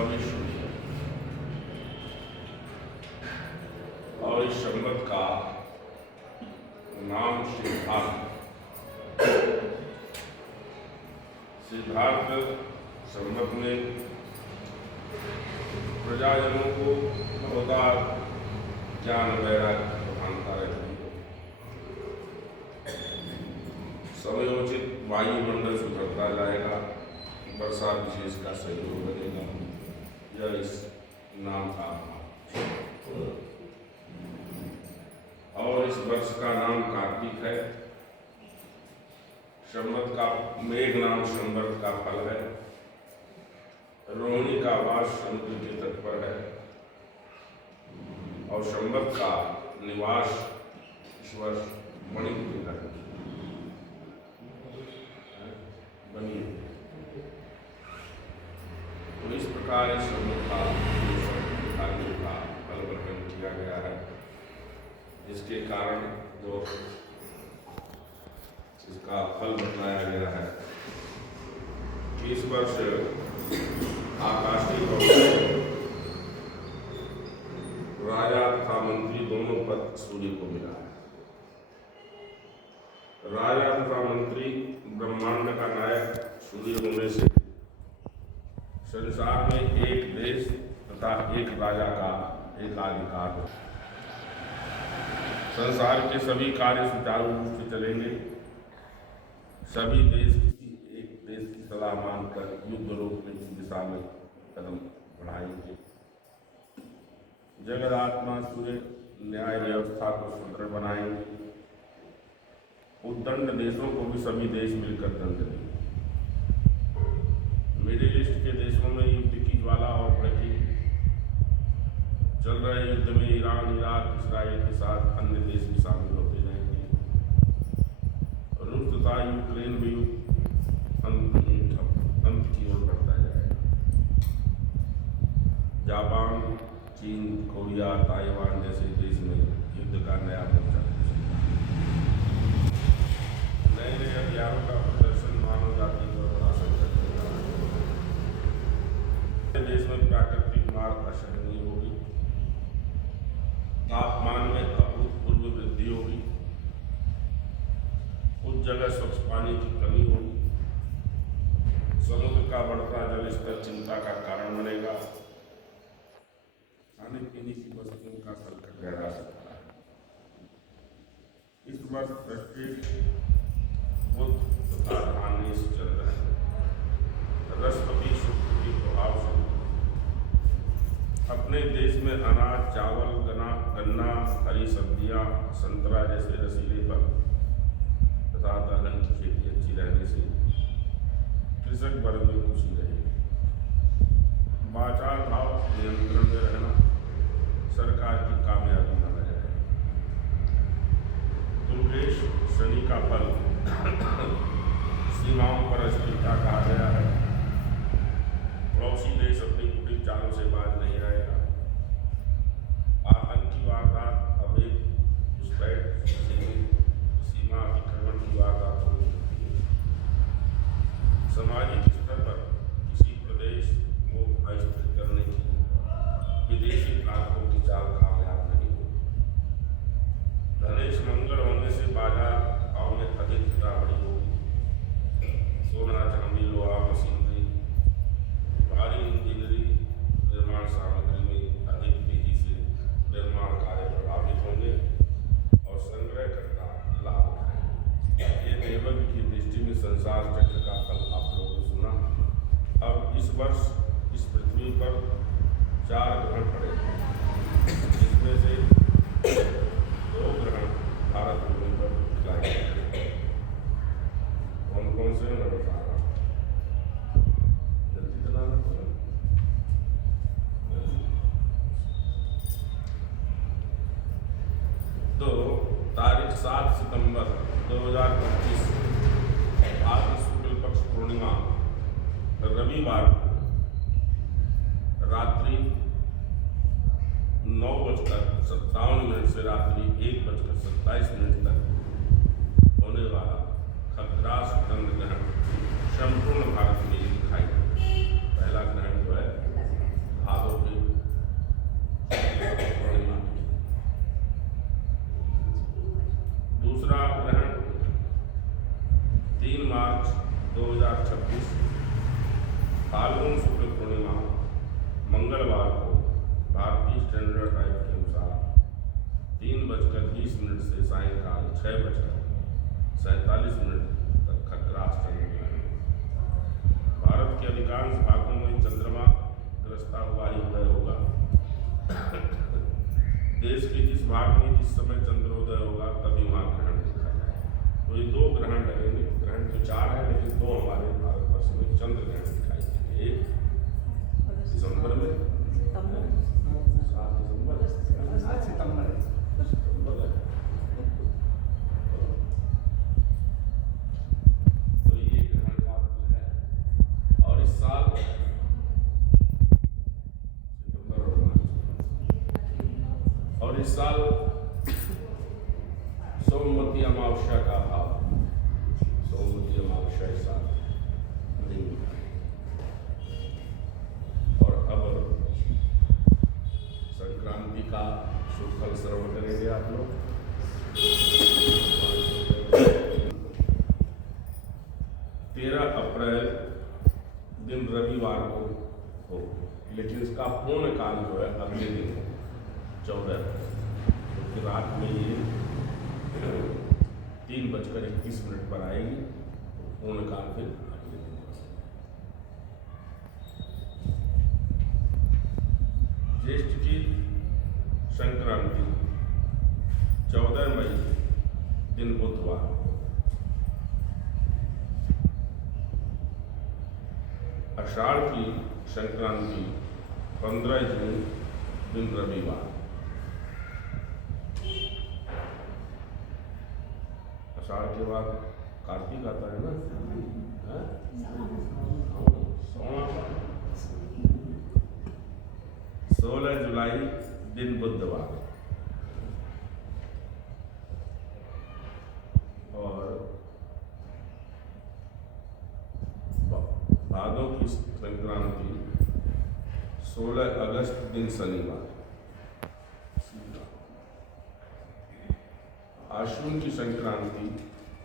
विश्व और इस संवत का नाम सिद्धार्थ। सिद्धार्थ संवत में प्रजाजनों को बहुतार ज्ञान वैराग्य प्रधानता रहती है। समयोचित वायुमंडल सुधरता जाएगा, वर्षा विशेष का सहयोग बनेगा। यह इस नाम का और इस वर्ष का नाम कार्तिक है। संवत का मेघ नाम संवत का फल है। रोहिणी का वास समुद्र के तट पर है और संवत का निवास इस वर्ष मणिपुर का बनी। तो इस प्रकार इस संवत का फल ग्रहण किया गया है, जिसके कारण जो इसका फल बताया गया है कि इस वर्ष आकाशीय राजा तथा मंत्री दोनों पद सूर्य को मिला है। राजा तथा मंत्री ब्रह्मांड का नायक सूर्य होने से संसार में एक देश तथा एक राजा का एकाधिकार है। संसार के सभी कार्य सुचारू रूप से चलेंगे। सभी देश किसी एक देश की सलाह मानकर युद्ध रोकने की दिशा में कदम बढ़ाएंगे। जगदात्मा सूर्य न्याय व्यवस्था को सुदृढ़ बनाएंगे। उद्दंड देशों को भी सभी देश मिलकर दंड देंगे। मिडिल ईस्ट के देशों में युद्ध की ज्वाला और बढ़ी। चल रहे युद्ध में ईरान, इराक, इसराइल के साथ अन्य देश भी शामिल होते जाएंगे। रूस तथा यूक्रेन में अंत की ओर बढ़ता जाएगा। जापान, चीन, कोरिया, ताइवान जैसे देश में युद्ध का नया मोर्चा नए नए हथियारों का प्रदर्शन मानव जाति पर बड़ा संकट बन रहा है। देश में प्राकृतिक मार असहनीय होगी। तापमान में अभूतपूर्व वृद्धि होगी। कुछ जगह स्वच्छ पानी की कमी होगी। समुद्र का बढ़ता जल स्तर चिंता का कारण बनेगा। खाने पीने की वस्तुओं का संकट गहरा सकता है। इस वर्ष वृश्चिक, बुध तथा धानेश चल रहे हैं। बृहस्पति शुक्र के प्रभाव से अपने देश में अनाज, चावल, गन्ना, हरी सब्जियां, संतरा जैसे रसीले फल तथा दलहन की खेती अच्छी रहने से कृषक वर्ग में खुशी रहेगी। बाजार भाव नियंत्रण में रहना सरकार की कामयाबी माना जाएगा। दुर्गेश शनि का फल सीमाओं पर अस्थिरता कहा गया है। पड़ोसी देश अपनी कुटिल चालों से बाज नहीं रहेगा। आतंकी वारदात, अवैध घुसपैठ, सीमा अतिक्रमण की वारदात हो सकती है। सामाजिक स्तर पर किसी प्रदेश को अस्थिर करने की विदेशी ताकतों की चाल कामयाब नहीं होगी। धनेश मंगल होने से बाजार भाव में अधिक गिरावट होगी। सोना, चांदी, लोहा, मशीनरी, भारी इंजीनियरिंग, निर्माण सामग्री में अधिक तेजी से निर्माण कार्य प्रभावित होंगे और संग्रहकर्ता लाभ उठाएंगे। ये देवज्ञ की दृष्टि में संसार चक्र का फल आप लोगों ने सुना। अब इस वर्ष इस पृथ्वी पर 4 ग्रहण पड़े, जिसमें से 2 ग्रहण भारत भूमि पर दिखाई देंगे। कौन कौन से मैं बता रहा हूँ। तो तारीख 7 सितंबर 2025 भाद्र शुक्ल पक्ष पूर्णिमा रविवार रात्रि 9:57 से रात्रि 1:27 तक होने वाला खग्रास चंद्र ग्रहण संपूर्ण भारत में दिखाई। पहला ग्रहण जो है 20 से सायंकाल 6:47 तक खग्रास चंद्र ग्रहण। भारत के अधिकांश भागों में चंद्रमा ग्रस्ता हुआ ही उदय होगा। देश के जिस भाग में जिस समय चंद्रोदय होगा तभी वहाँ ग्रहण देखा जाए। तो ये 2 ग्रहण लगेंगे। ग्रहण तो 4 है, लेकिन 2 हमारे भारतवर्ष में चंद्र ग्रहण दिखाई देंगे। एक दिसंबर में, 7 सितंबर तो ये ग्रहण का है। और इस साल सितंबर और मार्च, और इस साल सोमवती अमावस्या का भाव, सोमवती अमावस्या इस साल नहीं मिला। और अब संक्रांति का शुभ फल श्रवण करेंगे आप लोग। 13 अप्रैल दिन रविवार को हो, लेकिन इसका पूर्ण काल जो है अगले दिन 14 क्योंकि रात में ये 3:21 पर आएगी। पूर्ण काल फिर अगले दिन। ज्येष्ठ की संक्रांति 14 मई दिन बुधवार। आषाढ़ की संक्रांति 15 जून दिन रविवार। आषाढ़ के बाद कार्तिक आता है ना, 16 जुलाई दिन बुधवार। और भादों की संक्रांति 16 अगस्त दिन शनिवार। आश्विन की संक्रांति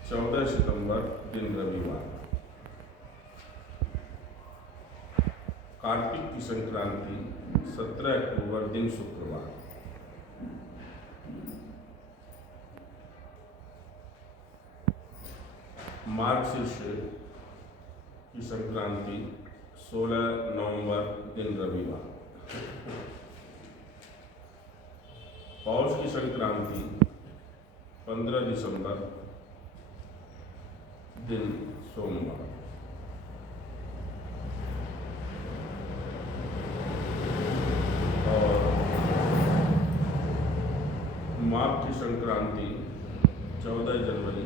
14 सितंबर दिन रविवार। कार्तिक की संक्रांति 17 अक्टूबर दिन शुक्रवार। मार्गशीर्ष की संक्रांति 16 नवंबर दिन रविवार। पौष की संक्रांति 15 दिसंबर दिन सोमवार। और माघ की संक्रांति 14 जनवरी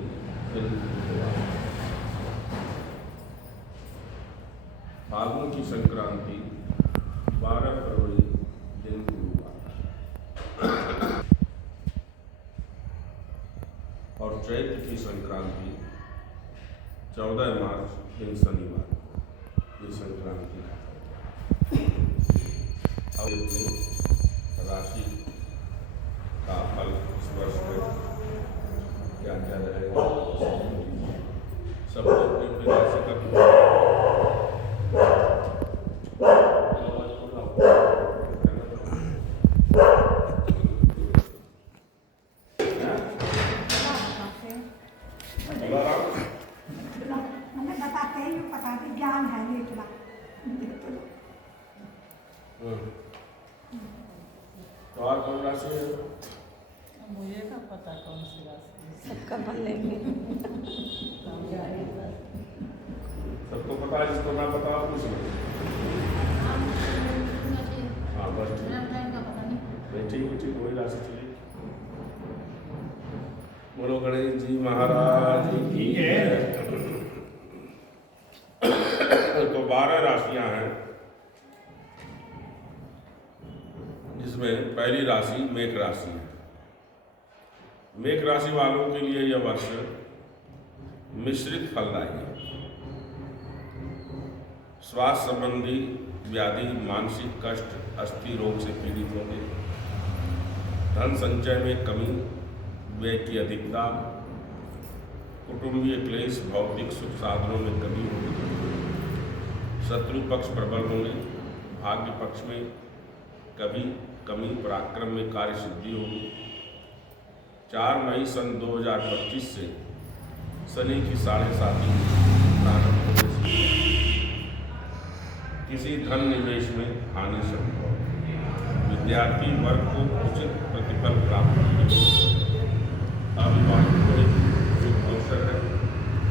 दिन बुधवार। फागुन की संक्रांति 12 फरवरी दिन गुरुवार। और चैत्र की संक्रांति 14 मार्च दिन शनिवार। ये संक्रांति का अब राशि का फल इस वर्ष में क्या क्या रहेगा, सब अपनी राशि का तो और कौन राशि है? मुझे क्या पता कौन सी राशि है। सबका भर लेंगे। सबको पता है, जिसको ना पता कुछ नहीं। हाँ बस ठीक ठीक वही राशि चलिए। बोलो गणेश जी महाराज की है। तो 12 राशियां हैं, जिसमें पहली राशि मेष राशि है। मेष राशि वालों के लिए यह वर्ष मिश्रित फलदायी है। स्वास्थ्य संबंधी व्याधि, मानसिक कष्ट, अस्थि रोग से पीड़ित होंगे। धन संचय में कमी, व्यय की अधिकता, कुटुंबीय क्लेश, भौतिक सुख साधनों में कमी होगी। शत्रु पक्ष प्रबल होंगे। भाग्य पक्ष में कभी कमी, पराक्रम में कार्य सिद्धि होगी। 4 मई सन 2025 से शनि की 7.5 प्रारंभ होने से किसी धन निवेश में हानि संभव। विद्यार्थी वर्ग को उचित प्रतिफल प्राप्त नहीं। अविवाहित को शुभ अवसर है।